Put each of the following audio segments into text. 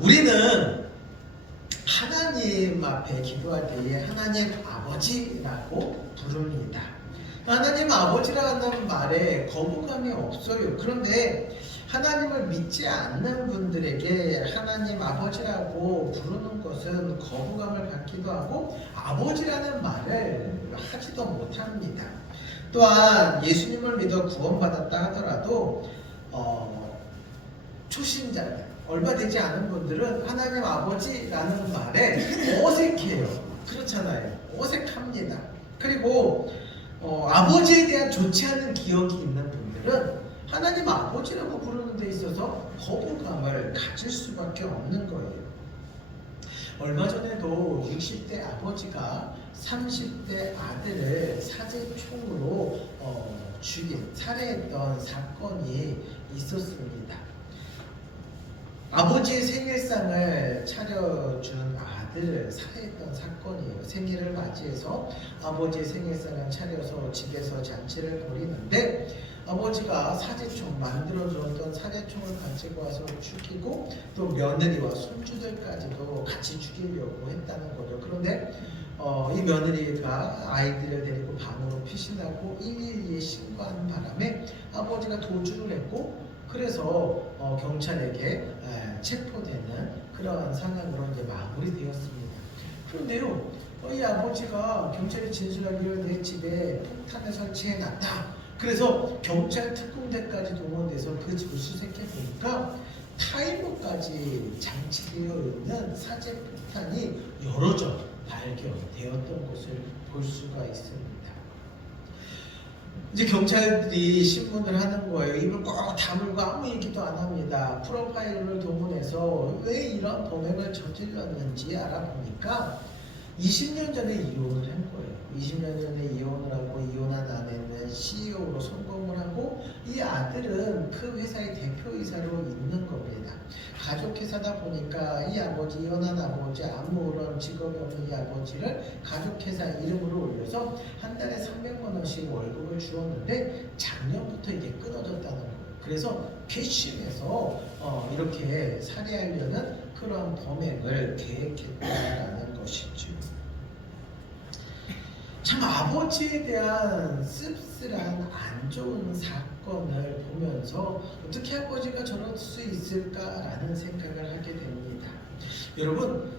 우리는 하나님 앞에 기도할 때에 하나님 아버지라고 부릅니다. 하나님 아버지라는 말에 거부감이 없어요. 그런데 하나님을 믿지 않는 분들에게 하나님 아버지라고 부르는 것은 거부감을 갖기도 하고 아버지라는 말을 하지도 못합니다. 또한 예수님을 믿어 구원받았다 하더라도 초신자들, 얼마 되지 않은 분들은 하나님 아버지라는 말에 어색해요. 그렇잖아요. 어색합니다. 그리고 아버지에 대한 좋지 않은 기억이 있는 분들은 하나님 아버지라고 부르는 데 있어서 거부감을 가질 수밖에 없는 거예요. 얼마 전에도 60대 아버지가 30대 아들을 사제총으로 살해했던 사건이 있었습니다. 아버지의 생일상을 차려준 아들을 살해했던 사건이에요. 생일을 맞이해서 아버지의 생일상을 차려서 집에서 잔치를 벌이는데 아버지가 사제총, 만들어주었던 사제총을 가지고 와서 죽이고 또 며느리와 손주들까지도 같이 죽이려고 했다는 거죠. 그런데 이 며느리가 아이들을 데리고 방으로 피신하고 112에 신고한 바람에 아버지가 도주를 했고 그래서 경찰에게 체포되는 그러한 상황으로 이제 마무리되었습니다. 그런데요, 이 아버지가 경찰에 진술하기를 내 집에 폭탄을 설치해놨다. 그래서 경찰 특공대까지 동원돼서 그 집을 수색해 보니까 타이머까지 장치되어 있는 사제 폭탄이 여러 점 발견되었던 것을 볼 수가 있습니다. 이제 경찰들이 신문을 하는 거예요. 입을 꼭 다물고 아무 얘기도 안 합니다. 프로파일러를 동원해서 왜 이런 범행을 저질렀는지 알아보니까 20년 전에 이혼을 한 거예요. 20년 전에 이혼을 하고 이혼한 아내는 CEO로 성공을 하고 이 아들은 그 회사의 대표이사로 있는 겁니다. 가족회사다 보니까 이 아버지, 이혼한 아버지, 아무런 직업이 없는 이 아버지를 가족회사 이름으로 올려서 한 달에 300만 원씩 월급을 주었는데 작년부터 이게 끊어졌다는 거예요. 그래서 괘씸해서 이렇게 살해하려는 그런 범행을 계획했다라는 것이죠. 참 아버지에 대한 씁쓸한 안 좋은 사건을 보면서 어떻게 아버지가 저럴 수 있을까라는 생각을 하게 됩니다. 여러분,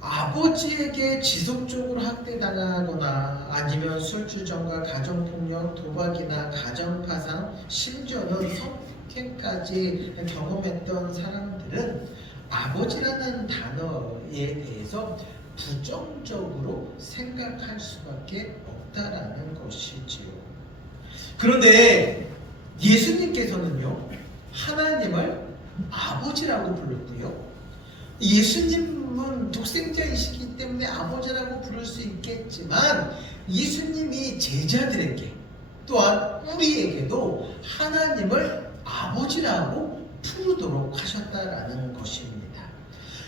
아버지에게 지속적으로 학대당하거나 아니면 술주정과 가정폭력, 도박이나 가정파상, 심지어는 성폭행까지 경험했던 사람들은 아버지라는 단어에 대해서 부정적으로 생각할 수밖에 없다라는 것이지요. 그런데 예수님께서는요, 하나님을 아버지라고 불렀고요. 예수님은 독생자이시기 때문에 아버지라고 부를 수 있겠지만 예수님이 제자들에게 또한 우리에게도 하나님을 아버지라고 부르도록 하셨다라는 것입니다.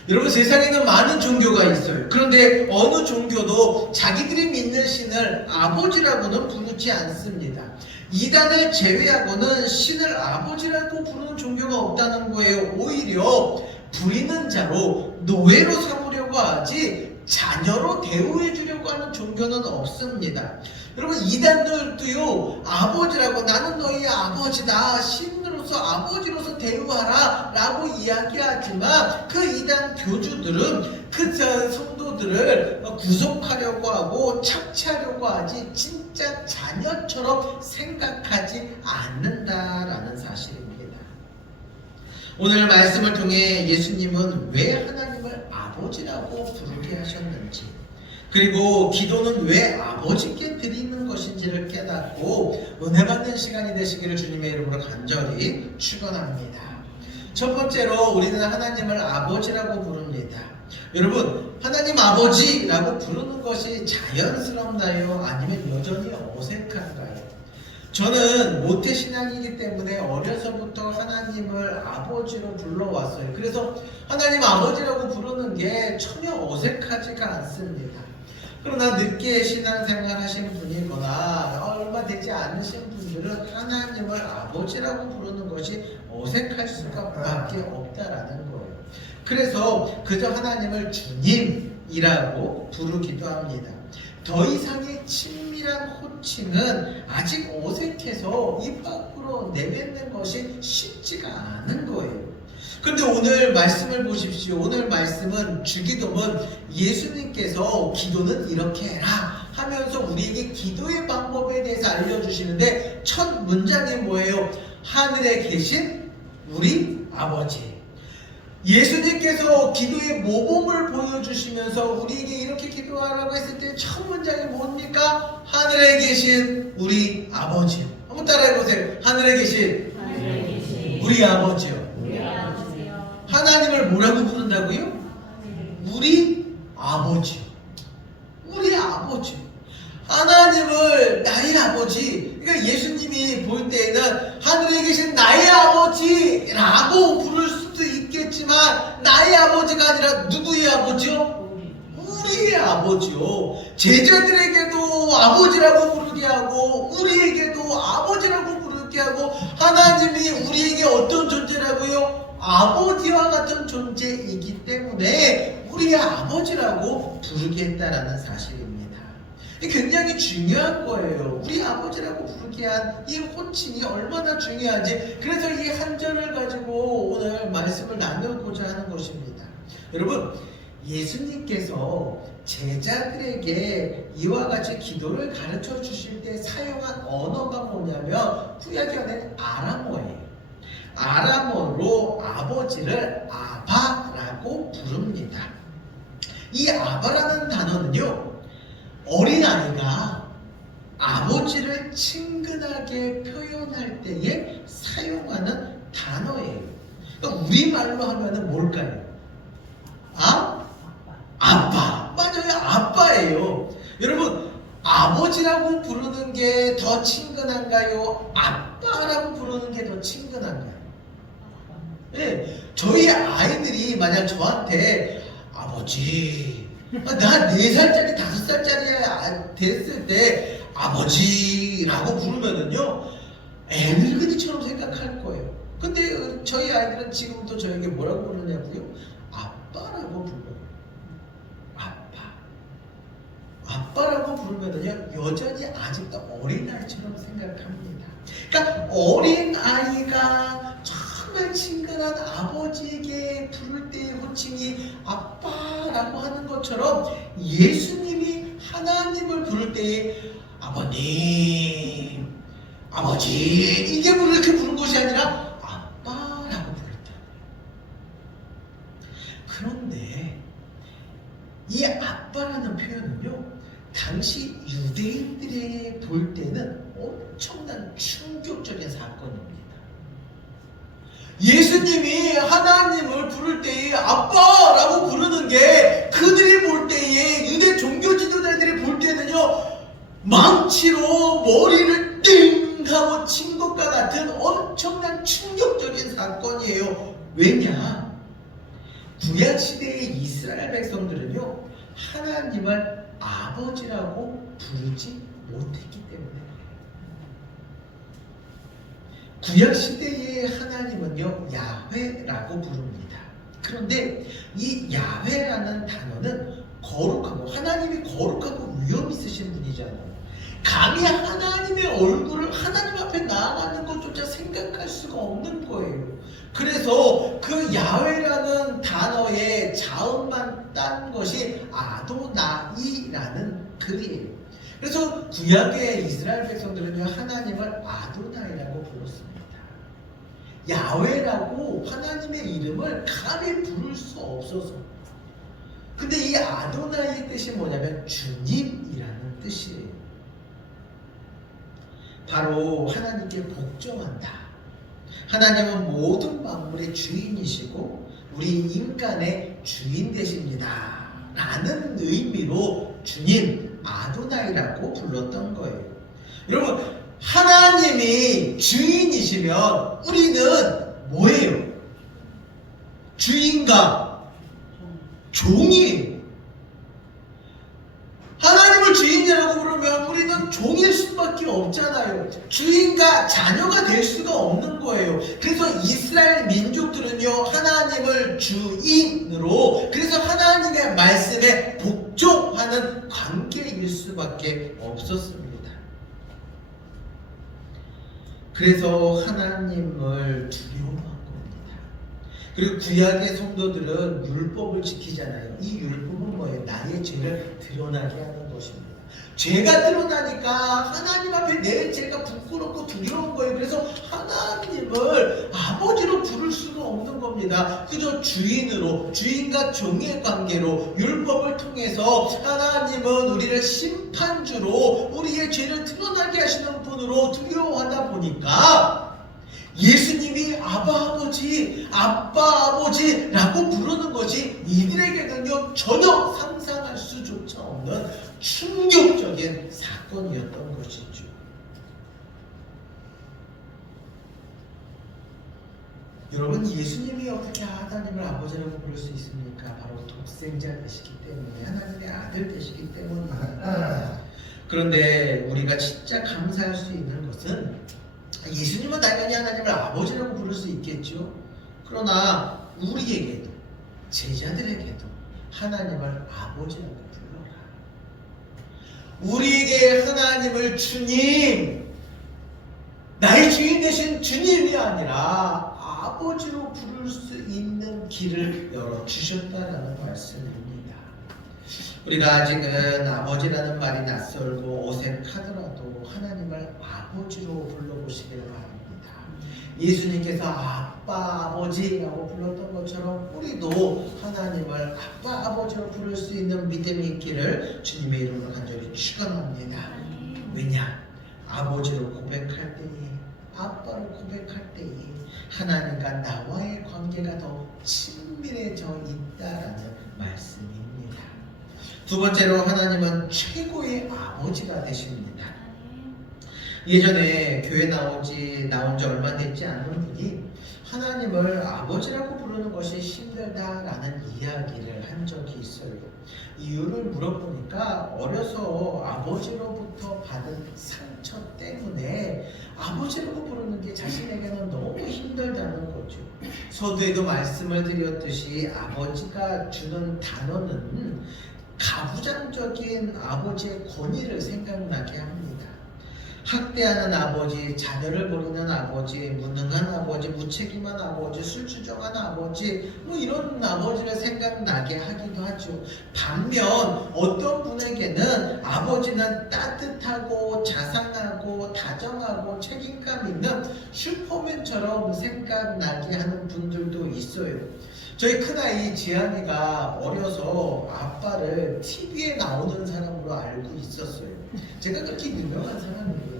여러분, 세상에는 많은 종교가 있어요. 그런데 어느 종교도 자기들이 믿는 신을 아버지라고는 부르지 않습니다. 이단을 제외하고는 신을 아버지라고 부르는 종교가 없다는 거예요. 오히려 부리는 자로 노예로 삼으려고 하지 자녀로 대우해 주려고 하는 종교는 없습니다. 여러분, 이단들도요, 아버지라고, 나는 너희 아버지다, 신으로서 아버지로서 대우하라 라고 이야기하지만 그 이단 교주들은 그 성도들을 구속하려고 하고 착취하려고 하지 진짜 자녀처럼 생각하지 않는다라는 사실입니다. 오늘 말씀을 통해 예수님은 왜 하나님을 아버지라고 부르게 하셨는지, 그리고 기도는 왜 아버지께 드리는 것인지를 깨닫고 은혜 받는 시간이 되시기를 주님의 이름으로 간절히 축원합니다. 첫 번째로 우리는 하나님을 아버지라고 부릅니다. 여러분, 하나님 아버지라고 부르는 것이 자연스럽나요? 아니면 여전히 어색한가요? 저는 모태신앙이기 때문에 어려서부터 하나님을 아버지로 불러왔어요. 그래서 하나님 아버지라고 부르는 게 전혀 어색하지가 않습니다. 그러나 늦게 신앙생활 하신 분이거나 얼마 되지 않으신 분들은 하나님을 아버지라고 부르는 것이 어색할 수밖에 없다라는 거예요. 그래서 그저 하나님을 주님이라고 부르기도 합니다. 더 이상의 친밀한 호칭은 아직 어색해서 입 밖으로 내뱉는 것이 쉽지가 않은 거예요. 그런데 오늘 말씀을 보십시오. 오늘 말씀은 주기도문 예수님께서 기도는 이렇게 해라 하면서 우리에게 기도의 방법에 대해서 알려주시는데 첫 문장이 뭐예요? 하늘에 계신 우리 아버지. 예수님께서 기도의 모범을 보여주시면서 우리에게 이렇게 기도하라고 했을 때 첫 문장이 뭡니까? 하늘에 계신 우리 아버지요. 한번 따라해보세요. 하늘에 계신 우리 아버지요. 하나님을 뭐라고 부른다고요? 우리 아버지요. 우리 아버지. 하나님을 나의 아버지. 그러니까 예수님이 볼 때에는 하늘에 계신 나의 아버지라고 부를 수도 있겠지만 나의 아버지가 아니라 누구의 아버지요? 우리의 아버지요. 제자들에게도 아버지라고 부르게 하고 우리에게도 아버지라고 부르게 하고 하나님이 우리에게 어떤 존재라고요? 아버지와 같은 존재이기 때문에 우리의 아버지라고 부르게 했다라는 사실입니다. 굉장히 중요한 거예요. 우리 아버지라고 부르게 한 이 호칭이 얼마나 중요한지, 그래서 이 한 절을 가지고 오늘 말씀을 나누고자 하는 것입니다. 여러분, 예수님께서 제자들에게 이와 같이 기도를 가르쳐 주실 때 사용한 언어가 뭐냐면 구약연의 아람어예요. 아람어로 아버지를 아바라고 부릅니다. 이 아바라는 단어는요, 어린아이가 아버지를 친근하게 표현할 때에 사용하는 단어예요. 그러니까 우리말로 하면은 뭘까요? 아빠. 맞아요. 아빠예요. 여러분, 아버지라고 부르는 게 더 친근한가요? 아빠라고 부르는 게 더 친근한가요? 네, 저희 아이들이 만약 저한테 아버지, 나 4살짜리 5살짜리 됐을 때 아버지라고 부르면은요 애늙은이처럼 생각할 거예요. 근데 저희 아이들은 지금도 저에게 뭐라고 부르냐고요? 아빠라고 불러요. 아빠라고 부르면은요 여전히 아직도 어린아이처럼 생각합니다. 그러니까 어린아이가 정말 친근한 아버지에게 부를 때의 호칭이 아빠라고 하는 것처럼 예수님이 하나님을 부를 때의 아버님, 아버지 이게 이렇게 부른 것이 아니라 아빠라고 부르다. 그런데 이 아빠라는 표현은요 당시 유대인들이 볼 때는 엄청난 충격적인 사건입니다. 예수님이 하나님을 부를 때에 아빠라고 부르는 게 그들이 볼 때에 유대 종교 지도자들이 볼 때는요 망치로 머리를 띵 하고 친 것과 같은 엄청난 충격적인 사건이에요. 왜냐? 구약시대의 이스라엘 백성들은요 하나님을 아버지라고 부르지 못했기 때문에 구약시대의 하나님은요 야훼라고 부릅니다. 그런데 이 야훼라는 단어는 거룩하고 하나님이 거룩하고 위험 있으신 분이잖아요. 감히 하나님의 얼굴을 하나님 앞에 나아가는 것조차 생각할 수가 없는 거예요. 그래서 그 야훼라는 단어의 자음만 딴 것이 아도나이라는 글이에요. 그래서 구약의 이스라엘 백성들은요 하나님을 아도나이라고 불렀습니다. 야훼라고 하나님의 이름을 감히 부를 수 없어서. 근데 이 아도나이의 뜻이 뭐냐면 주님이라는 뜻이에요. 바로 하나님께 복종한다. 하나님은 모든 만물의 주인이시고 우리 인간의 주인 되십니다 라는 의미로 주님 아도나이라고 불렀던 거예요. 여러분, 하나님이 주인이시면 우리는 뭐예요? 주인과 종이에요. 하나님을 주인이라고 부르면 우리는 그냥 종일 수밖에 없잖아요. 주인과 자녀가 될 수가 없는 거예요. 그래서 이스라엘 민족들은요, 하나님을 주인으로, 그래서 하나님의 말씀에 복종하는 관계일 수밖에 없었습니다. 그래서 하나님을 두려워한 겁니다. 그리고 구약의 성도들은 율법을 지키잖아요. 이 율법은 뭐예요? 나의 죄를 드러나게 하는 것입니다. 죄가 드러나니까 하나님 앞에 내 죄가 부끄럽고 두려운 거예요. 그래서 하나님을 아버지로 부를 수가 없는 겁니다. 그저 주인으로, 주인과 종의 관계로 율법을 통해서 하나님은 우리를 심판주로 우리의 죄를 드러나게 하시는 분으로 두려워하다 보니까 예수님이 아빠 아버지라고 부르는 것이 이들에게는요 전혀 상상할 수조차 없는 충격적인 사건이었던 것이죠. 여러분, 예수님이 어떻게 하나님을 아버지라고 부를 수 있습니까? 바로 독생자 되시기 때문에, 하나님의 아들 되시기 때문입니다. 그런데 우리가 진짜 감사할 수 있는 것은, 예수님은 당연히 하나님을 아버지라고 부를 수 있겠죠. 그러나 우리에게도, 제자들에게도 하나님을 아버지라고 불러라. 우리에게 하나님을 주님, 나의 주인 되신 주님이 아니라 아버지로 부를 수 있는 길을 열어주셨다라는 말씀입니다. 우리가 아직은 아버지라는 말이 낯설고 어색하더라도 하나님을 아버지로 불러보시기를 바랍니다. 예수님께서 아빠, 아버지라고 불렀던 것처럼 우리도 하나님을 아빠, 아버지로 부를 수 있는 믿음이 있기를 주님의 이름으로 간절히 축원합니다. 왜냐? 아버지로 고백할 때에, 아빠로 고백할 때에 하나님과 나와의 관계가 더 친밀해져 있다라는 말씀입니다. 두 번째로, 하나님은 최고의 아버지가 되십니다. 예전에 교회 나온 지 얼마 되지 않은 분이 하나님을 아버지라고 부르는 것이 힘들다라는 이야기를 한 적이 있어요. 이유를 물어보니까 어려서 아버지로부터 받은 상처 때문에 아버지라고 부르는 게 자신에게는 너무 힘들다는 거죠. 서두에도 말씀을 드렸듯이 아버지가 주는 단어는 가부장적인 아버지의 권위를 생각나게 합니다. 학대하는 아버지, 자녀를 버리는 아버지, 무능한 아버지, 무책임한 아버지, 술주정한 아버지, 이런 아버지를 생각나게 하기도 하죠. 반면 어떤 분에게는 아버지는 따뜻하고 자상하고 다정하고 책임감 있는 슈퍼맨처럼 생각나게 하는 분들도 있어요. 저희 큰아이 지한이가 어려서 아빠를 TV에 나오는 사람으로 알고 있었어요. 제가 그렇게 유명한 사람이에요.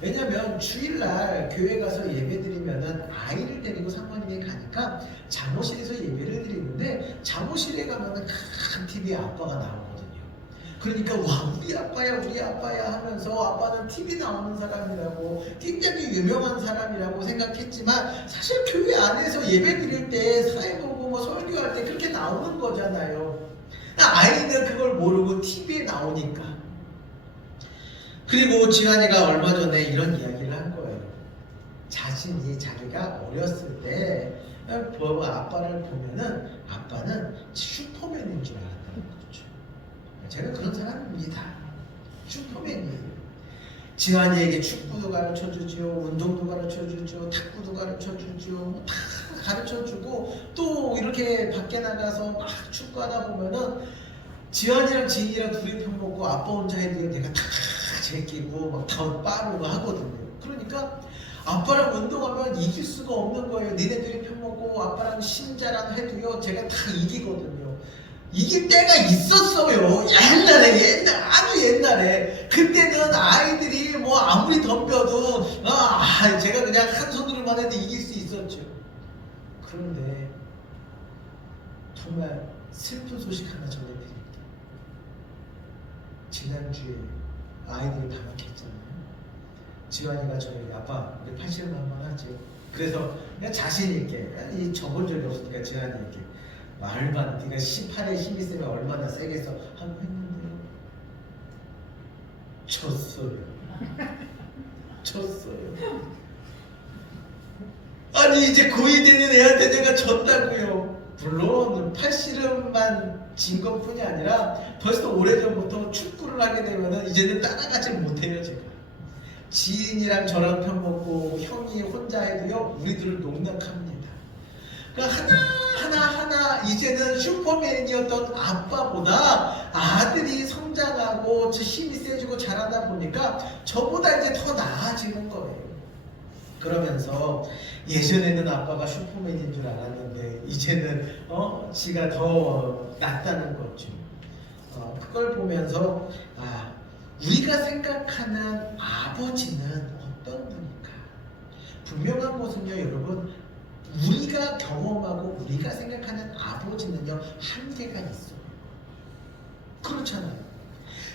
왜냐면 주일날 교회 가서 예배 드리면은 아이를 데리고 사모님이 가니까 잠옷실에서 예배를 드리는데, 잠옷실에 가면은 큰 TV에 아빠가 나오거든요. 그러니까 와, 우리 아빠야 하면서 아빠는 TV 나오는 사람이라고, 굉장히 유명한 사람이라고 생각했지만, 사실 교회 안에서 예배 드릴 때 사회 보고 설교할 때 그렇게 나오는 거잖아요. 아이는 그걸 모르고 TV에 나오니까. 그리고 지한이가 얼마 전에 이런 이야기를 한 거예요. 자기가 어렸을 때 아빠를 보면은 아빠는 슈퍼맨인 줄 알았다는 거죠. 제가 그런 사람입니다. 슈퍼맨이에요. 지한이에게 축구도 가르쳐주죠, 운동도 가르쳐주죠, 탁구도 가르쳐주죠, 다 가르쳐주고, 또 이렇게 밖에 나가서 막 축구하다 보면은 지한이랑 지인이랑 둘이 편 먹고 아빠 혼자 해도 내가 다 제끼고 막 다 빠르고 하거든요. 그러니까 아빠랑 운동하면 이길 수가 없는 거예요. 니네들이 편 먹고 아빠랑 신자랑 해도요, 제가 다 이기거든요. 이길 때가 있었어요. 아주 옛날에. 그때는 아이들이 아무리 덤벼도 제가 그냥 한 손으로만 해도 이길 수 있었죠. 그런데 정말 슬픈 소식 하나 전해드릴게요. 지난주에 아이들이 방학했잖아요. 지환이가 저희 아빠 우리 팔씨름 한번 하죠. 그래서 그냥 자신 있게, 접은 적이 없으니까 지환이에게 얼마나 네가 18에 힘이 세면 얼마나 세겠어 하고 했는데요, 졌어요. 졌어요. 아니 이제 고2 되는 애한테 내가 졌다고요. 물론 팔씨름만 진 것뿐이 아니라 벌써 오래전부터 축구를 하게 되면은 이제는 따라가지 못해요. 제가 지인이랑 저랑 편먹고 형이 혼자 해도요 우리들을 농락합니다. 그러니까 하나 이제는 슈퍼맨이었던 아빠보다 아들이 성장하고 힘이 세지고 자라다 보니까 저보다 이제 더 나아지는 거예요. 그러면서 예전에는 아빠가 슈퍼맨인 줄 알았는데 이제는 지가 더 낫다는 거죠. 그걸 보면서 우리가 생각하는 아버지는 어떤 분인가? 분명한 것은요 여러분, 우리가 경험하고 우리가 생각하는 아버지는요 한계가 있어요. 그렇잖아요.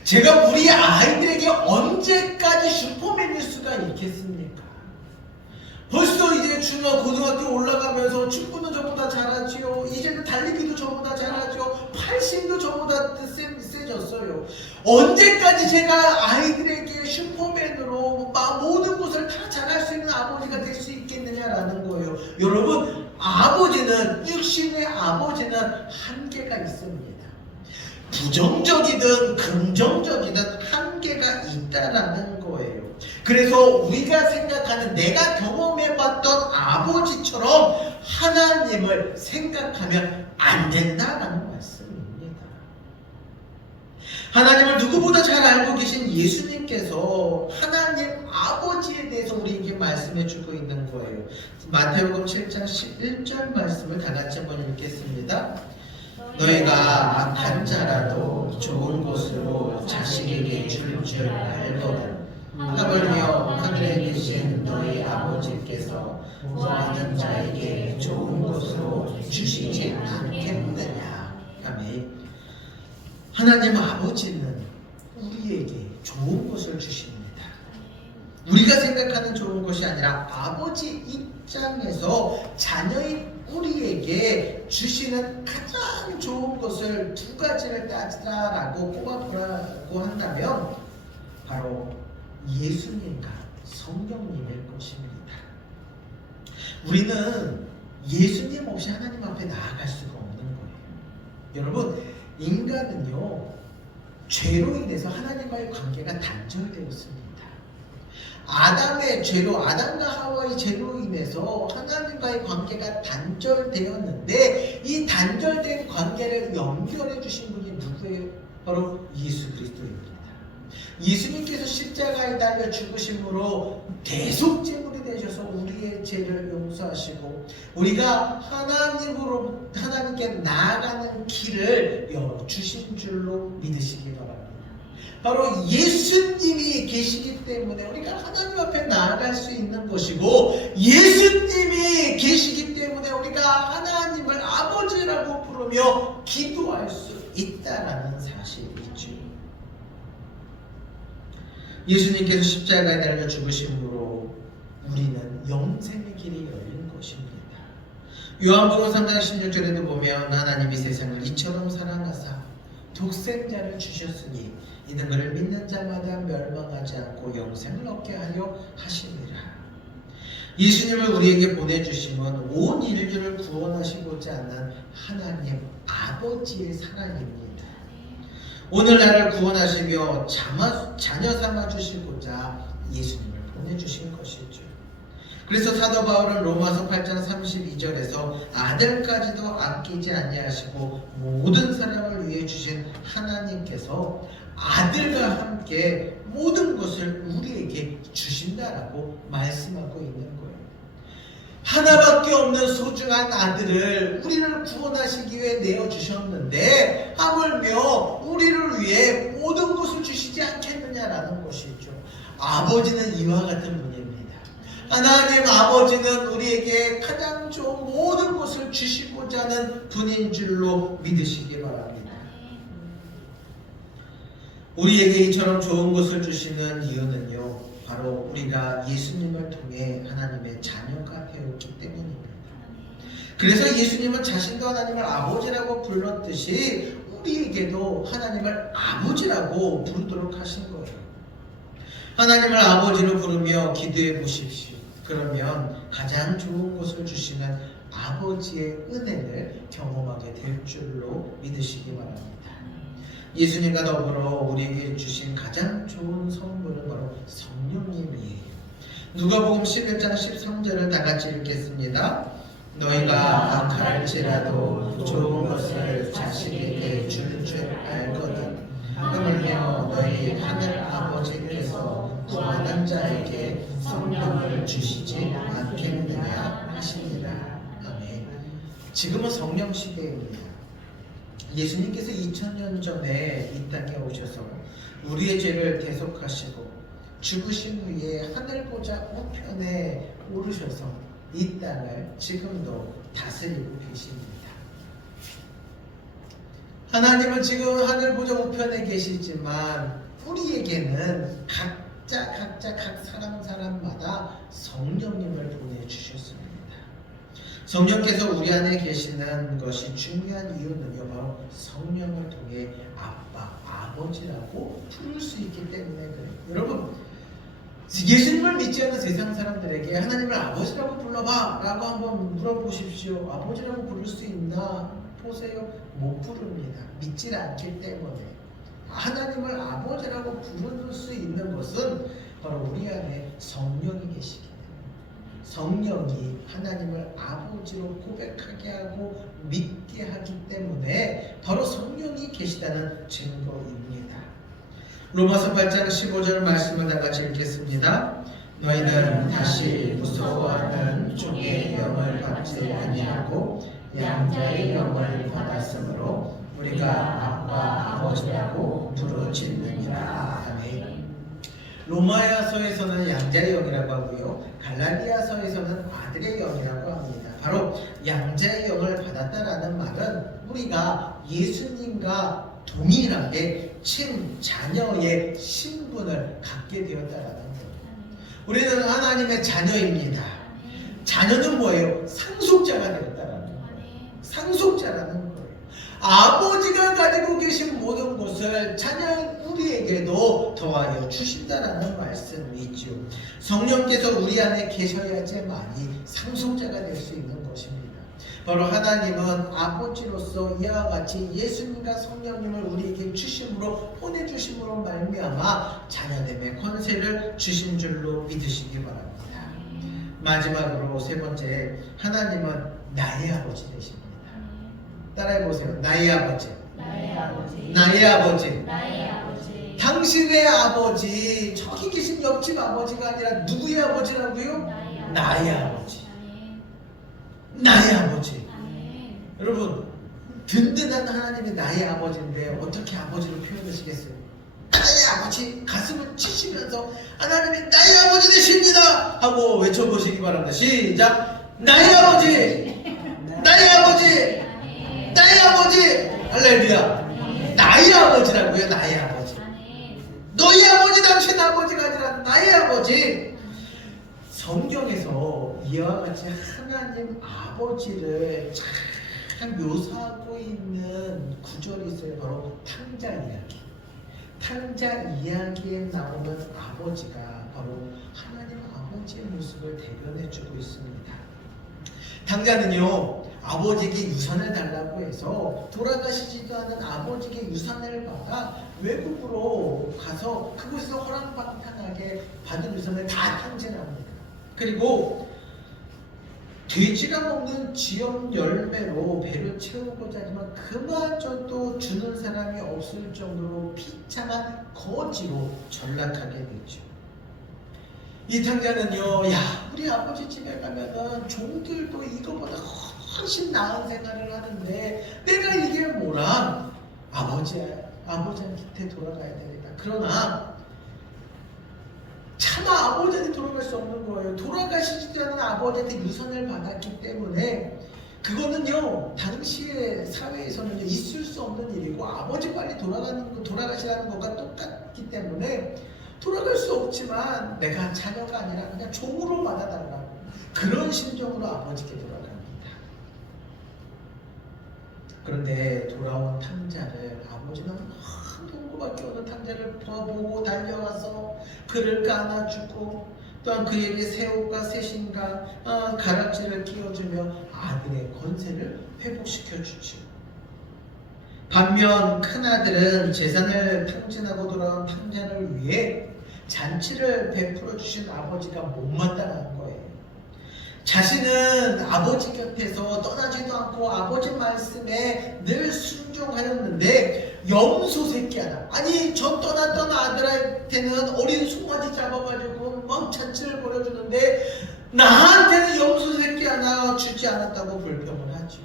제가 우리 아이들에게 언제까지 슈퍼맨일 수가 있겠습니까? 벌써 이제 중학 고등학교 올라가면서 축구는 저보다 잘하지요. 이제는 달리기도 저보다 잘하죠. 팔심도 저보다 세졌어요. 언제까지 제가 아이들에게 슈퍼맨으로 모든 것을 다 잘할 수 있는 아버지가 될 수 있겠느냐라는 거예요. 여러분, 아버지는, 육신의 아버지는 한계가 있습니다. 부정적이든 긍정적이든 한계가 있다라는 거예요. 그래서 우리가 생각하는, 내가 경험해봤던 아버지처럼 하나님을 생각하면 안 된다라는 말씀입니다. 하나님을 누구보다 잘 알고 계신 예수님께서 하나님 아버지에 대해서 우리에게 말씀해 주고 있는 거예요. 마태복음 7장 11절 말씀을 다 같이 한번 읽겠습니다. 너희가 악한 자라도 좋은 것으로 자식에게 줄 줄 알거든. 하물며 하늘에 계신 너희 아버지께서 구하는 자에게 좋은 것으로 주시지 않겠느냐. 아멘. 하나님 아버지는 우리에게 좋은 것을 주십니다. 우리가 생각하는 좋은 것이 아니라 아버지 입장에서 자녀인 우리에게 주시는 가장 좋은 것을 두 가지를 따지라라고 꼽아보라고 한다면 바로 예수님과 성령님일 것입니다. 우리는 예수님 없이 하나님 앞에 나아갈 수가 없는 거예요. 여러분, 인간은요 죄로 인해서 하나님과의 관계가 단절되었습니다. 아담의 죄로, 아담과 하와의 죄로 인해서 하나님과의 관계가 단절되었는데, 이 단절된 관계를 연결해 주신 분이 누구예요? 바로 예수 그리스도입니다. 예수님께서 십자가에 달려 죽으심으로 대속제물이 되셔서 우리의 죄를 용서하시고 우리가 하나님께 나아가는 길을 열어주신 줄로 믿으시기 바랍니다. 바로 예수님이 계시기 때문에 우리가 하나님 앞에 나아갈 수 있는 것이고, 예수님이 계시기 때문에 우리가 하나님을 아버지라고 부르며 기도할 수 있다라는 사실이죠. 예수님께서 십자가에 달려 죽으심으로 우리는 영생의 길이 열린 것입니다. 요한복음 3장 16절에도 보면 하나님이 세상을 이처럼 사랑하사 독생자를 주셨으니 이는 그를 믿는 자마다 멸망하지 않고 영생을 얻게 하려 하시니라. 예수님을 우리에게 보내주심은 온 인류를 구원하시고자 하는 하나님 아버지의 사랑입니다. 오늘 나를 구원하시며 자녀 삼아주시고자 예수님을 보내주신 것이죠. 그래서 사도 바울은 로마서 8장 32절에서 아들까지도 아끼지 아니하시고 모든 사람을 위해 주신 하나님께서 아들과 함께 모든 것을 우리에게 주신다라고 말씀하고 있는 거예요. 하나밖에 없는 소중한 아들을 우리를 구원하시기 위해 내어주셨는데 하물며 우리를 위해 모든 것을 주시지 않겠느냐라는 것이죠. 아버지는 이와 같은 분입니다. 하나님 아버지는 우리에게 가장 좋은 모든 것을 주시고자 하는 분인 줄로 믿으시기 바랍니다. 우리에게 이처럼 좋은 것을 주시는 이유는요, 바로 우리가 예수님을 통해 하나님의 자녀가 되었기 때문입니다. 그래서 예수님은 자신도 하나님을 아버지라고 불렀듯이 우리에게도 하나님을 아버지라고 부르도록 하신 거예요. 하나님을 아버지로 부르며 기도해 보십시오. 그러면 가장 좋은 것을 주시는 아버지의 은혜를 경험하게 될 줄로 믿으시기 바랍니다. 예수님과 더불어 우리에게 주신 가장 좋은 선물은 바로 성령님이에요. 누가복음 11장 13절을 다 같이 읽겠습니다. 너희가 악할지라도 좋은 것을 자식에게 줄 줄 알거든. 하물며 너희 하늘 아버지께서 구하는 자에게 성령을 주시지 않겠느냐 하시니라. 아멘. 지금은 성령 시대입니다. 예수님께서 2000년 전에 이 땅에 오셔서 우리의 죄를 대속하시고 죽으신 후에 하늘 보좌 우편에 오르셔서 이 땅을 지금도 다스리고 계십니다. 하나님은 지금 하늘 보좌 우편에 계시지만 우리에게는 각 사람마다 성령님을 보내주셨습니다. 성령께서 우리 안에 계시는 것이 중요한 이유는요, 바로 성령을 통해 아빠, 아버지라고 부를 수 있기 때문에 그래요. 여러분, 예수님을 믿지 않는 세상 사람들에게 하나님을 아버지라고 불러봐 라고 한번 물어보십시오. 아버지라고 부를 수 있나? 보세요. 못 부릅니다. 믿지 않기 때문에. 하나님을 아버지라고 부를 수 있는 것은 바로 우리 안에 성령이 계시기 때문에. 성령이 하나님을 아버지로 고백하게 하고 믿게 하기 때문에 바로 성령이 계시다는 증거입니다. 로마서 8장 15절 말씀을 다 같이 읽겠습니다. 너희는 다시 무서워하는 종의 영을 받지 아니하고 양자의 영을 받았으므로 우리가 아빠 아버지라고 부르짖느니라. 아멘. 로마야서에서는 양자의 영이라고 하고요, 갈라디아서에서는 아들의 영이라고 합니다. 바로 양자의 영을 받았다라는 말은 우리가 예수님과 동일하게 친자녀의 신분을 갖게 되었다라는 거예요. 우리는 하나님의 자녀입니다. 자녀는 뭐예요? 상속자가 되었다라는 거예요. 상속자라는 거예요. 아버지가 가지고 계신 모든 것을 자녀 우리에게도 더하여 주신다라는 말씀이죠. 성령께서 우리 안에 계셔야지만이 상속자가 될 수 있는 것입니다. 바로 하나님은 아버지로서 이와 같이 예수님과 성령님을 우리에게 주심으로 보내주심으로 말미암아 자녀됨의 권세를 주신 줄로 믿으시기 바랍니다. 마지막으로 세 번째, 하나님은 나의 아버지 되십니다. 따라해보세요. 나의 아버지. 나의 아버지. 나의 아버지. 나의 아버지. 당신의 아버지, 저기 계신 옆집 아버지가 아니라 누구의 아버지라고요? 나의 아버지. 나의 아버지. 여러분, 든든한 하나님이 나의 아버지인데 어떻게 아버지로 표현하시겠어요? 나의 아버지, 가슴을 치시면서 하나님이 나의 아버지 되십니다 하고 외쳐보시기 바랍니다. 시작. 나의 아버지, 나의 아버지, 나의 아버지. 할렐루야. 나의 아버지라고요. 나의 아버지. 너희 아버지, 당신 아버지가 아니라 나의 아버지. 성경에서 이와 같이 하나님 아버지를 잘 묘사하고 있는 구절이 있어요. 바로 탕자 이야기. 탕자 이야기에 나오는 아버지가 바로 하나님 아버지의 모습을 대변해주고 있습니다. 탕자는요, 아버지에게 유산을 달라고 해서 돌아가시지도 않은 아버지에게 유산을 받아 외국으로 가서 그곳에서 허랑방탕하게 받은 유산을 다 탕진합니다. 그리고 돼지가 먹는 지역 열매로 배를 채우고자 하지만 그마저도 주는 사람이 없을 정도로 비참한 거지로 전락하게 되죠. 이 탕자는요, 야, 우리 아버지 집에 가면은 종들도 이거보다 훨씬 나은 생활을 하는데 내가 이게 뭐라? 아버지한테 돌아가야 되니까. 그러나 차마 아버지한테 돌아갈 수 없는 거예요. 돌아가시지 않은 아버지한테 유산을 받았기 때문에 그거는요, 당시의 사회에서는 있을 수 없는 일이고 아버지 빨리 돌아가시라는 것과 똑같기 때문에 돌아갈 수 없지만 내가 자녀가 아니라 그냥 종으로 받아달라고, 그런 심정으로 아버지께 돌아갑니다. 그런데 돌아온 탕자를 아버지는 동구밖에 없는 탕자를 보고 달려와서 그를 안아주고 또한 그에게 새 옷과 새 신과 가락지를 끼워주며 아들의 권세를 회복시켜주지요. 반면 큰아들은 재산을 탕진하고 돌아온 탕자를 위해 잔치를 베풀어 주신 아버지가 못마땅한 거예요. 자신은 아버지 곁에서 떠나지도 않고 아버지 말씀에 늘 순종하였는데 염소 새끼 하나, 아니 저 떠났던 아들한테는 어린 송아지 잡아가지고 막 잔치를 벌여주는데 나한테는 염소 새끼 하나 주지 않았다고 불평을 하죠.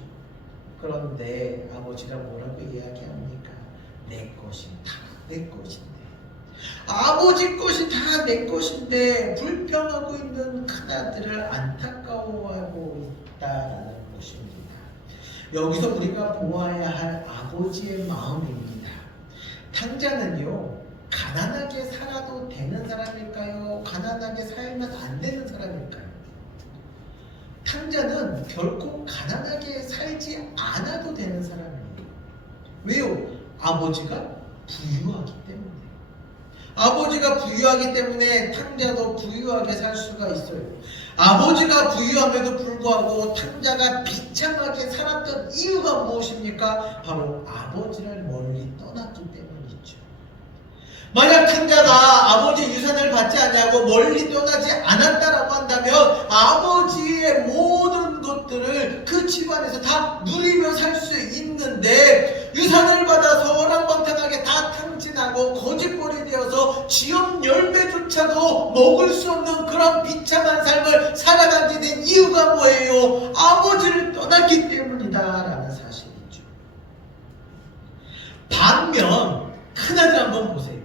그런데 아버지가 뭐라고 이야기합니까? 내 것이 다 내 것인데, 아버지 것이 다 내 것인데 불평하고 있는 큰아들을 안타까워하고 있다라는 것입니다. 여기서 우리가 보아야 할 아버지의 마음입니다. 탕자는요, 가난하게 살아도 되는 사람일까요? 가난하게 살면 안 되는 사람일까요? 탕자는 결코 가난하게 살지 않아도 되는 사람입니다. 왜요? 아버지가 부유하기 때문에. 아버지가 부유하기 때문에 탕자도 부유하게 살 수가 있어요. 아버지가 부유함에도 불구하고 탕자가 비참하게 살았던 이유가 무엇입니까? 바로 아버지를 멀리 떠났기 때문이죠. 만약 탕자가 아버지 유산을 받지 않냐고 멀리 떠나지 않았다라고 한다면 아버지의 모든 것들을 그 집안에서 다 누리며 살 수 있는데 유산을 받아서 허랑방탕하게 다 탕진하고 거짓말이 되어서 지업 열매조차도 먹을 수 없는 그런 비참한 삶을 살아가게 된 이유가 뭐예요? 아버지를 떠났기 때문이다 라는 사실이죠. 반면 큰아들 한번 보세요.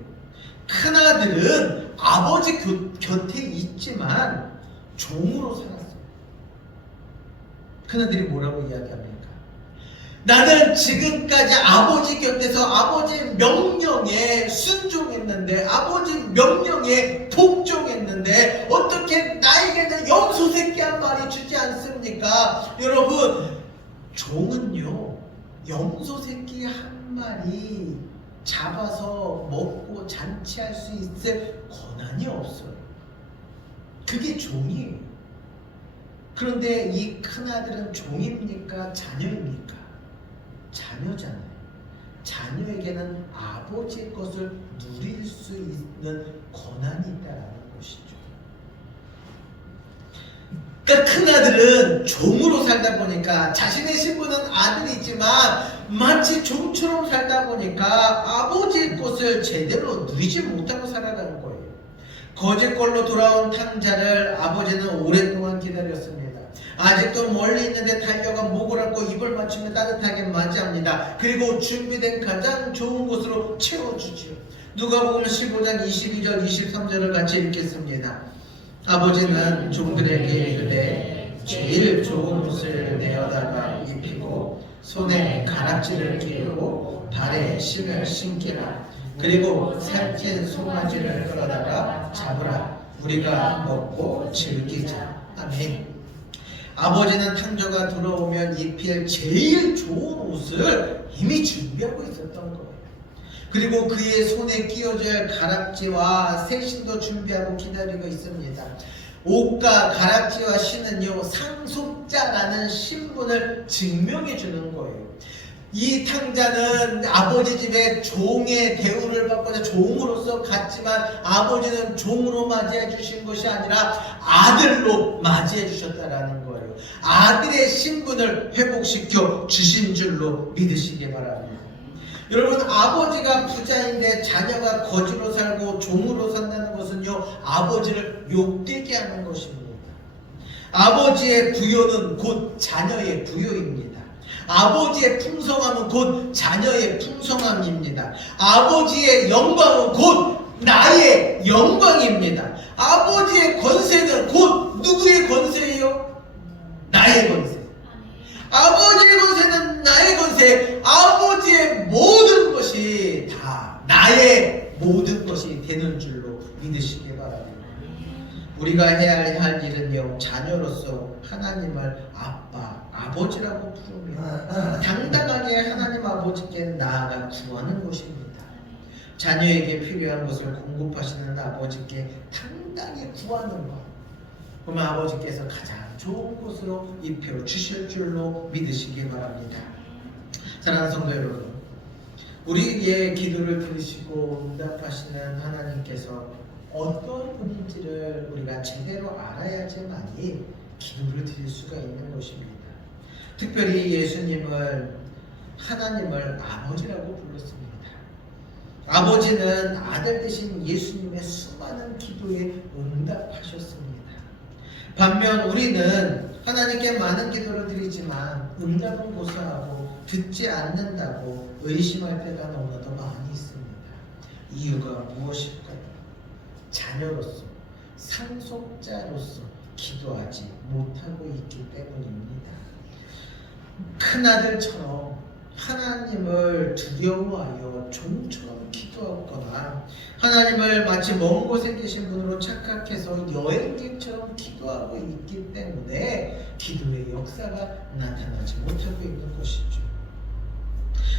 큰아들은 아버지 곁에 있지만 종으로 살았어요. 큰아들이 뭐라고 이야기합니까? 나는 지금까지 아버지 곁에서 아버지 명령에 순종했는데, 아버지 명령에 복종했는데 어떻게 나에게는 염소 새끼 한 마리 주지 않습니까? 여러분, 종은요 염소 새끼 한 마리 잡아서 먹고 잔치할 수 있을 권한이 없어요. 그게 종이에요. 그런데 이 큰아들은 종입니까? 자녀입니까? 자녀잖아요. 자녀에게는 아버지의 것을 누릴 수 있는 권한이 있다는 것이죠. 그러니까 큰아들은 종으로 살다 보니까 자신의 신분은 아들이지만 마치 종처럼 살다 보니까 아버지의 것을 제대로 누리지 못하고 살아가는 거예요. 거짓골로 돌아온 탕자를 아버지는 오랫동안 기다렸습니다. 아직도 멀리 있는데 달려가 목을 안고 입을 맞추며 따뜻하게 맞이합니다. 그리고 준비된 가장 좋은 곳으로 채워주지요. 누가복음 15장 22절 23절을 같이 읽겠습니다. 아버지는 종들에게 이르되 제일 좋은 옷을 내어다가 입히고 손에 가락지를 끼우고 발에 신을 신기라. 그리고 살찐 송아지를 끌어다가 잡으라. 우리가 먹고 즐기자. 아멘. 아버지는 탕자가 들어오면 입힐 제일 좋은 옷을 이미 준비하고 있었던 거예요. 그리고 그의 손에 끼워줄 가락지와 새 신도 준비하고 기다리고 있습니다. 옷과 가락지와 신은요, 상속자라는 신분을 증명해 주는 거예요. 이 탕자는 아버지 집에 종의 대우를 받고자 종으로서 갔지만 아버지는 종으로 맞이해 주신 것이 아니라 아들로 맞이해 주셨다라는 거예요. 아들의 신분을 회복시켜 주신 줄로 믿으시기 바랍니다. 여러분, 아버지가 부자인데 자녀가 거지로 살고 종으로 산다는 것은요, 아버지를 욕되게 하는 것입니다. 아버지의 부요는 곧 자녀의 부요입니다. 아버지의 풍성함은 곧 자녀의 풍성함입니다. 아버지의 영광은 곧 나의 영광입니다. 아버지의 권세는 곧 누구의 권세예요? 나의 권세. 아버지의 권세는 나의 권세. 아버지의 모든 것이 다 나의 모든 것이 되는 줄로 믿으시기 바랍니다. 우리가 해야 할 일은요, 자녀로서 하나님을 아빠, 아버지라고 부르며 당당하게 하나님 아버지께 나아가 구하는 것입니다. 자녀에게 필요한 것을 공급하시는 아버지께 당당히 구하는 것, 그러면 아버지께서 가장 좋은 곳으로 입혀 주실 줄로 믿으시기 바랍니다. 사랑하는 성도 여러분, 우리의 기도를 들으시고 응답하시는 하나님께서 어떤 분인지를 우리가 제대로 알아야지만이 기도를 드릴 수가 있는 것입니다. 특별히 예수님은 하나님을 아버지라고 불렀습니다. 아버지는 아들 되신 예수님의 수많은 기도에 응답하셨습니다. 반면 우리는 하나님께 많은 기도를 드리지만 응답은 고사하고 듣지 않는다고 의심할 때가 너무나도 많이 있습니다. 이유가 무엇일까요? 자녀로서, 상속자로서 기도하지 못하고 있기 때문입니다. 큰아들처럼 하나님을 두려워하여 종처럼 기도하거나 하나님을 마치 먼 곳에 계신 분으로 착각해서 여행객처럼 기도하고 있기 때문에 기도의 역사가 나타나지 못하고 있는 것이죠.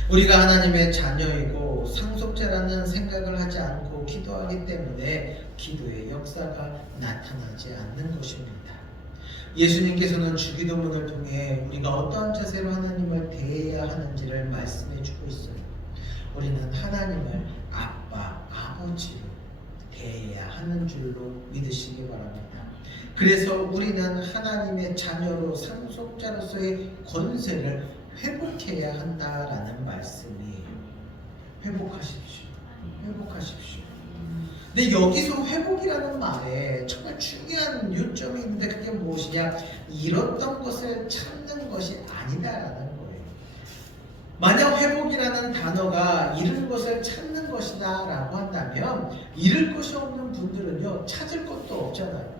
우리가 하나님의 자녀이고 상속자라는 생각을 하지 않고 기도하기 때문에 기도의 역사가 나타나지 않는 것입니다. 예수님께서는 주기도문을 통해 우리가 어떠한 자세로 하나님을 대해야 하는지를 말씀해 주고 있어요. 우리는 하나님을 아빠, 아버지로 대해야 하는 줄로 믿으시기 바랍니다. 그래서 우리는 하나님의 자녀로 상속자로서의 권세를 회복해야 한다라는 말씀이에요. 회복하십시오. 회복하십시오. 근데 여기서 회복이라는 말에 정말 중요한 요점이 있는데 그게 무엇이냐? 잃었던 것을 찾는 것이 아니다라는 거예요. 만약 회복이라는 단어가 잃은 것을 찾는 것이다 라고 한다면 잃을 것이 없는 분들은요 찾을 것도 없잖아요.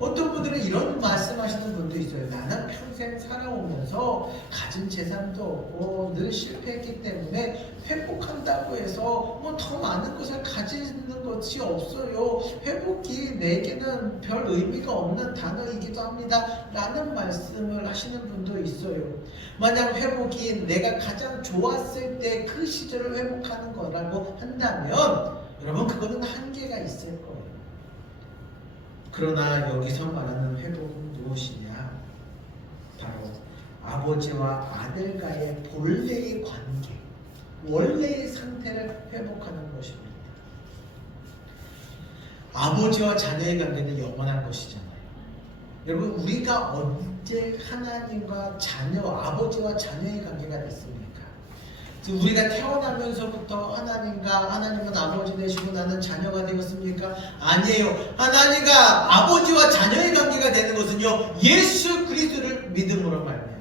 어떤 분들은 이런 말씀하시는 분도 있어요. 나는 평생 살아오면서 가진 재산도 없고 늘 실패했기 때문에 회복한다고 해서 뭐 더 많은 것을 가지는 것이 없어요. 회복이 내게는 별 의미가 없는 단어이기도 합니다 라는 말씀을 하시는 분도 있어요. 만약 회복이 내가 가장 좋았을 때 그 시절을 회복하는 거라고 한다면 여러분 그거는 한계가 있을 거예요. 그러나 여기서 말하는 회복은 무엇이냐? 바로 아버지와 아들과의 본래의 관계, 원래의 상태를 회복하는 것입니다. 아버지와 자녀의 관계는 영원한 것이잖아요. 여러분 우리가 언제 하나님과 자녀, 아버지와 자녀의 관계가 됐습니까? 우리가 태어나면서부터 하나님은 아버지 되시고 나는 자녀가 되었습니까? 아니에요. 하나님과 아버지와 자녀의 관계가 되는 것은요 예수 그리스도를 믿음으로 말미암아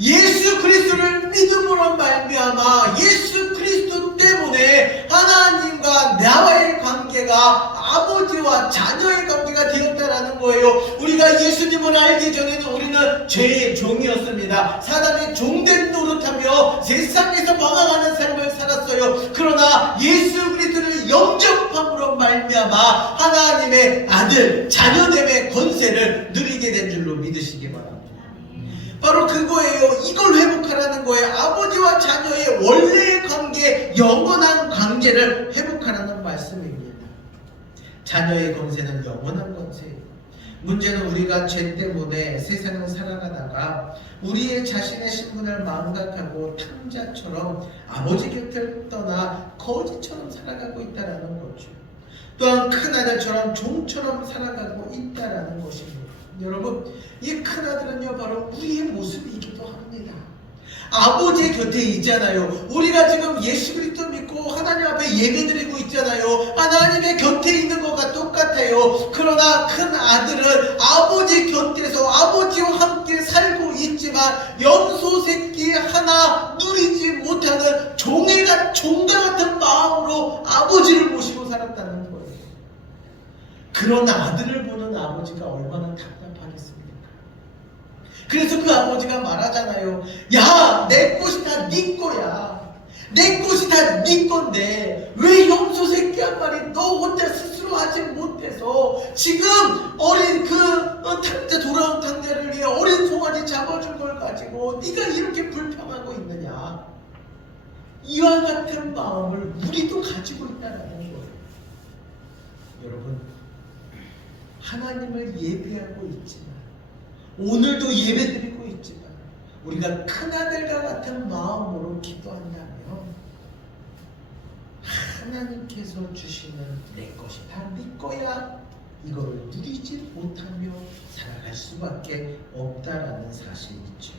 예수 그리스도를 믿음으로 말미암아 예수 그리스도 때문에 하나님과 나와의 관계가 아버지와 자녀의 관계가 되었다라는 거예요. 우리가 예수님을 알기 전에는 우리는 죄의 종이었습니다. 사단의 종된 노릇하며 세상에서 망하는 삶을 살았어요. 그러나 예수 그리스도를 영접함으로 말미암아 하나님의 아들, 자녀됨의 권세를 누리게 된 줄로 믿으시기 바랍니다. 바로 그거예요. 이걸 회복하라는 거예요. 아버지와 자녀의 원래의 관계, 영원한 관계를 회복하라는 말씀입니다. 자녀의 권세는 영원한 권세예요. 문제는 우리가 죄 때문에 세상을 살아가다가 우리의 자신의 신분을 망각하고 탕자처럼 아버지 곁을 떠나 거지처럼 살아가고 있다는 거죠. 또한 큰아들처럼 종처럼 살아가고 있다는 것입니다. 여러분, 이 큰아들은요 바로 우리의 모습이기도 합니다. 아버지의 곁에 있잖아요. 우리가 지금 예수 그리스도 믿고 하나님 앞에 예배드리고 있잖아요. 하나님의 곁에 있는 것과 똑같아요. 그러나 큰 아들은 아버지 곁에서 아버지와 함께 살고 있지만 염소 새끼 하나 누리지 못하는 종과 같은 마음으로 아버지를 모시고 살았다는 거예요. 그런 아들을 보는 아버지가 얼마나 답답하겠습니까? 그래서 그 아버지가 말하잖아요. 야, 내 꽃이 다 네 거야. 내 꽃이 다 네 건데 왜 염소 새끼 귀한 말이 너 혼자 스스로 하지 못해서 지금 어린 탕자 돌아온 탕자를 위해 어린 송아지 잡아준 걸 가지고 네가 이렇게 불평하고 있느냐. 이와 같은 마음을 우리도 가지고 있다는 거예요. 여러분, 하나님을 예배하고 있지만, 오늘도 예배드리고 있지만, 우리가 큰아들과 같은 마음으로 기도한다면 하나님께서 주시는 내 것이 다 네 거야, 이걸 누리지 못하며 살아갈 수밖에 없다라는 사실이 있죠.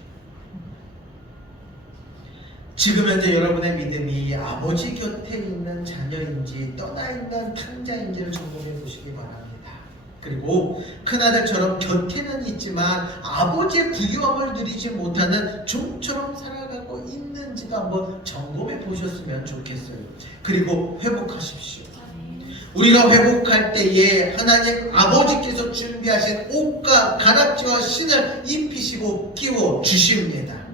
지금 현재 여러분의 믿음이 아버지 곁에 있는 자녀인지 떠나 있는 탕자인지를 점검해 보시기 바랍니다. 그리고 큰아들처럼 곁에는 있지만 아버지의 부유함을 누리지 못하는 종처럼 살아가고 있는지도 한번 점검해 보셨으면 좋겠어요. 그리고 회복하십시오. 우리가 회복할 때에 하나님 아버지께서 준비하신 옷과 가락지와 신을 입히시고 끼워 주십니다.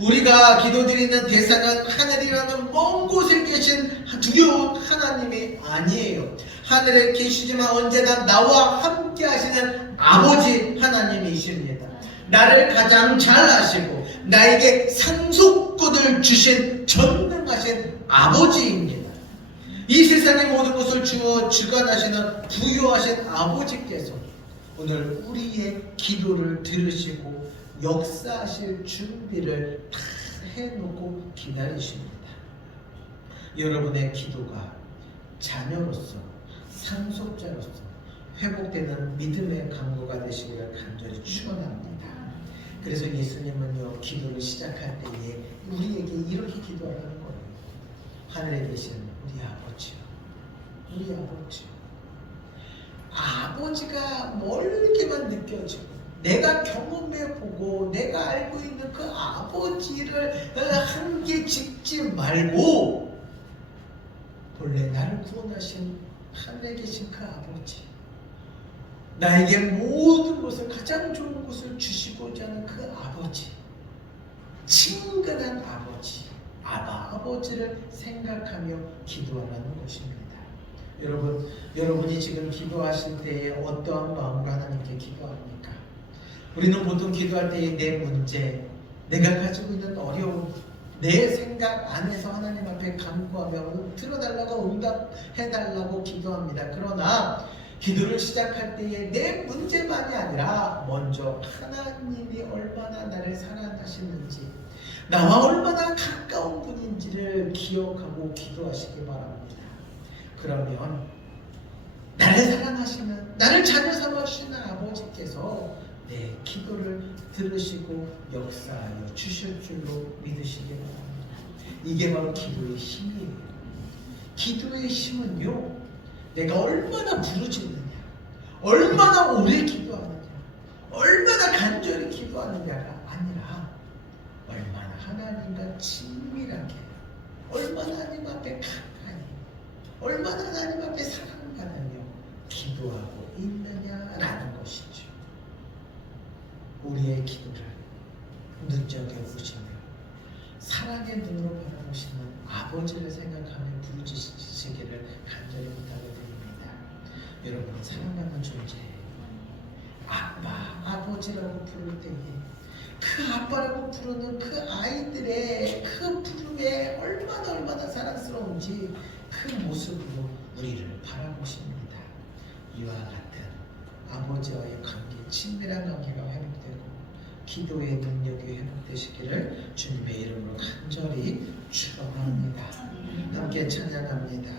우리가 기도드리는 대상은 하늘이라는 먼 곳에 계신 두려운 하나님이 아니에요. 하늘에 계시지만 언제나 나와 함께 하시는 아버지 하나님이십니다. 나를 가장 잘 아시고 나에게 상속권을 주신 전능하신 아버지입니다. 이 세상의 모든 것을 주관하시는 부유하신 아버지께서 오늘 우리의 기도를 들으시고 역사하실 준비를 다 해놓고 기다리십니다. 여러분의 기도가 자녀로서 상속자로서 회복되는 믿음의 강구가 되시기를 간절히 축원합니다. 그래서 예수님은요, 기도를 시작할 때에 우리에게 이렇게 기도하라는 거예요. 하늘에 계신 우리 아버지요, 우리 아버지요. 아버지가 멀게만 느껴지고 내가 경험해보고 내가 알고 있는 그 아버지를 한계 짓지 말고 본래 나를 구원하신 하늘에 계신 그 아버지, 나에게 모든 것을 가장 좋은 것을 주시고자 하는 그 아버지, 친근한 아버지, 아버지를 생각하며 기도하라는 것입니다. 여러분이 지금 기도하실 때에 어떠한 마음으로 하나님께 기도합니까? 우리는 보통 기도할 때에 내 문제, 내가 가지고 있는 어려움, 내 생각 안에서 하나님 앞에 간구하며 들어달라고 응답해달라고 기도합니다. 그러나 기도를 시작할 때에 내 문제만이 아니라 먼저 하나님이 얼마나 나를 사랑하시는지, 나와 얼마나 가까운 분인지를 기억하고 기도하시기 바랍니다. 그러면 나를 사랑하시는, 나를 자녀 삼아주시는 아버지께서 내 기도를 들으시고 역사하여 주실 줄로 믿으시기 바랍니다. 이게 바로 기도의 힘이에요. 기도의 힘은요, 내가 얼마나 부르짖느냐, 얼마나 오래 기도하느냐, 얼마나 간절히 기도하느냐가 아니라 얼마나 하나님과 친밀하게, 얼마나 하나님 앞에 가까이, 얼마나 하나님 앞에 사랑받으며 기도하고 있느냐라는 것이죠. 우리의 기도를 눈여겨보시며 사랑의 눈으로 바라보시는 아버지를 생각하며 부르짖으시기를 간절히 부탁드립니다. 여러분, 사랑하는 존재예요. 아빠, 아버지라고 부를 때에 그 아빠라고 부르는 그 아이들의 그 부름에 얼마나 사랑스러운지 그 모습으로 우리를 바라보십니다. 이와 같은 아버지와의 관계, 친밀한 관계가 회복되고 기도의 능력이 회복되시기를 주님의 이름으로 간절히 축원합니다. 함께 찬양합니다.